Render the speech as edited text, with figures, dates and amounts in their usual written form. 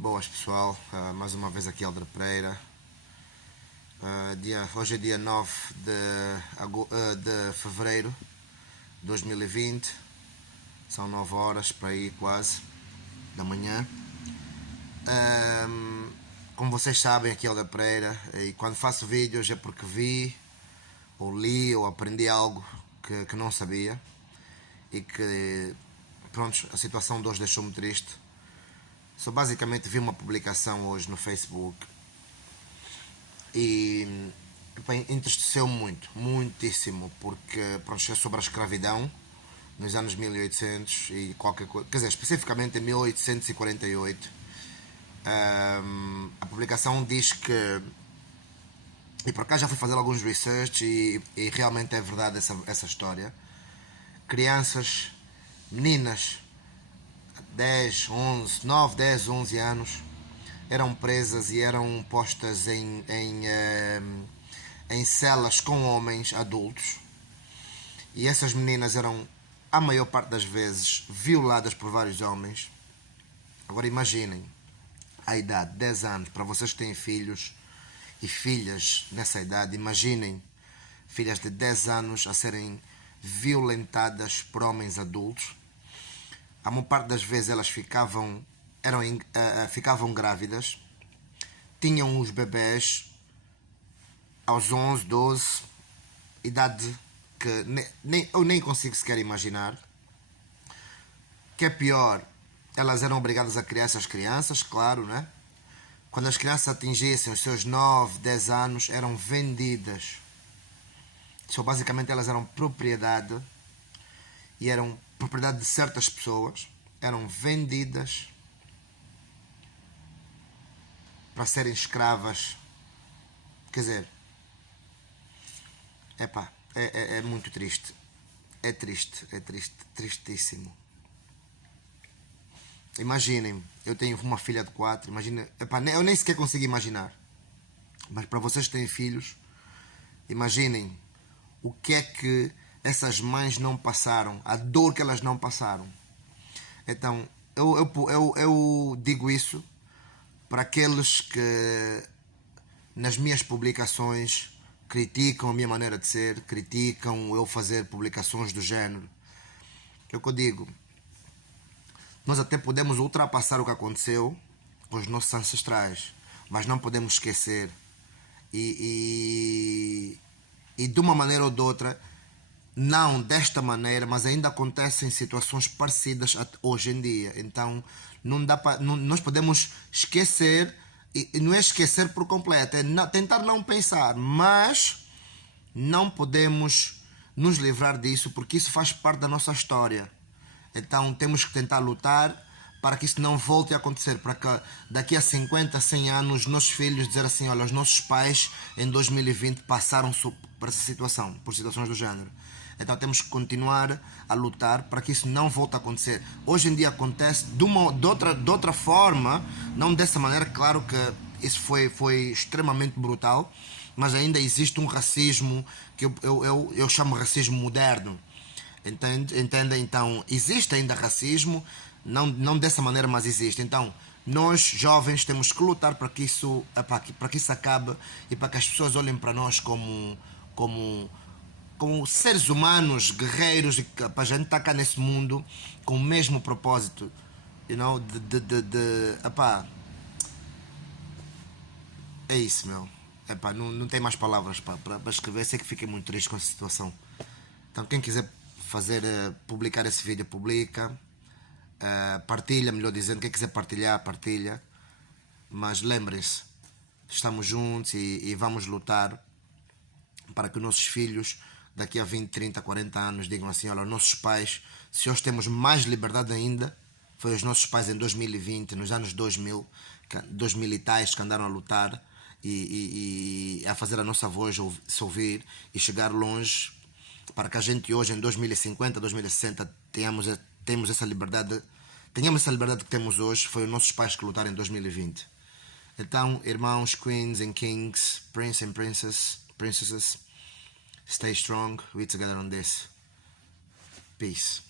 Boas pessoal, mais uma vez aqui Helder Pereira. Hoje é dia 9 de fevereiro de 2020. São 9 horas para aí quase da manhã. Como vocês sabem, aqui Helder Pereira, e quando faço vídeos é porque vi ou li ou aprendi algo que não sabia e que, pronto, a situação de hoje deixou-me triste. Só basicamente vi uma publicação hoje no Facebook e entristeceu-me muitíssimo, porque pronto, é sobre a escravidão nos anos 1800 e qualquer coisa, quer dizer, especificamente em 1848. A publicação diz que, e por acaso já fui fazer alguns research e realmente é verdade essa história. Crianças, meninas 10, 11, 9, 10, 11 anos eram presas e eram postas em celas com homens adultos, e essas meninas eram, a maior parte das vezes, violadas por vários homens. Agora imaginem a idade, 10 anos, para vocês que têm filhos e filhas nessa idade, imaginem filhas de 10 anos a serem violentadas por homens adultos. A maior parte das vezes elas ficavam grávidas, tinham os bebés aos 11, 12, idade que eu nem consigo sequer imaginar. Que é pior, elas eram obrigadas a criar essas crianças, claro, né? Quando as crianças atingissem os seus 9, 10 anos, eram vendidas. Então, basicamente, elas eram propriedade, e eram propriedade de certas pessoas, eram vendidas para serem escravas. Quer dizer, é muito triste. É triste, tristíssimo. Imaginem, eu tenho uma filha de 4, imagina, eu nem sequer consigo imaginar. Mas para vocês que têm filhos, imaginem o que é que essas mães não passaram, a dor que elas não passaram. Então, eu digo isso para aqueles que nas minhas publicações criticam a minha maneira de ser, criticam eu fazer publicações do género. É o que eu digo. Nós até podemos ultrapassar o que aconteceu com os nossos ancestrais, mas não podemos esquecer. E de uma maneira ou de outra, não desta maneira, mas ainda acontecem situações parecidas hoje em dia. Então não dá para, nós podemos esquecer, e não é esquecer por completo, é tentar não pensar, mas não podemos nos livrar disso, porque isso faz parte da nossa história. Então temos que tentar lutar para que isso não volte a acontecer, para que daqui a 50, 100 anos nossos filhos dizer assim: olha, os nossos pais em 2020 passaram por essa situação, por situações do género. Então temos que continuar a lutar para que isso não volte a acontecer. Hoje em dia acontece de outra forma, não dessa maneira. Claro que isso foi extremamente brutal, mas ainda existe um racismo que eu chamo racismo moderno. Entendem? Então existe ainda racismo, não dessa maneira, mas existe. Então nós jovens temos que lutar para que isso acabe, e para que as pessoas olhem para nós como seres humanos, guerreiros, e que a gente está cá nesse mundo com o mesmo propósito, é isso, meu. Não tem mais palavras para escrever. Sei que fiquei muito triste com essa situação. Então quem quiser publicar esse vídeo, publica. Partilha, melhor dizendo. Quem quiser partilhar, partilha. Mas lembrem-se, estamos juntos e vamos lutar para que os nossos filhos daqui a 20, 30, 40 anos digam assim: olha, nossos pais, se hoje temos mais liberdade ainda, foi os nossos pais em 2020, nos anos 2000 e tais, que andaram a lutar e a fazer a nossa voz se ouvir e chegar longe, para que a gente hoje em 2050, 2060 tenhamos essa liberdade que temos hoje. Foi os nossos pais que lutaram em 2020. Então, irmãos, queens and kings, prince and princesses, stay strong. We together on this. Peace.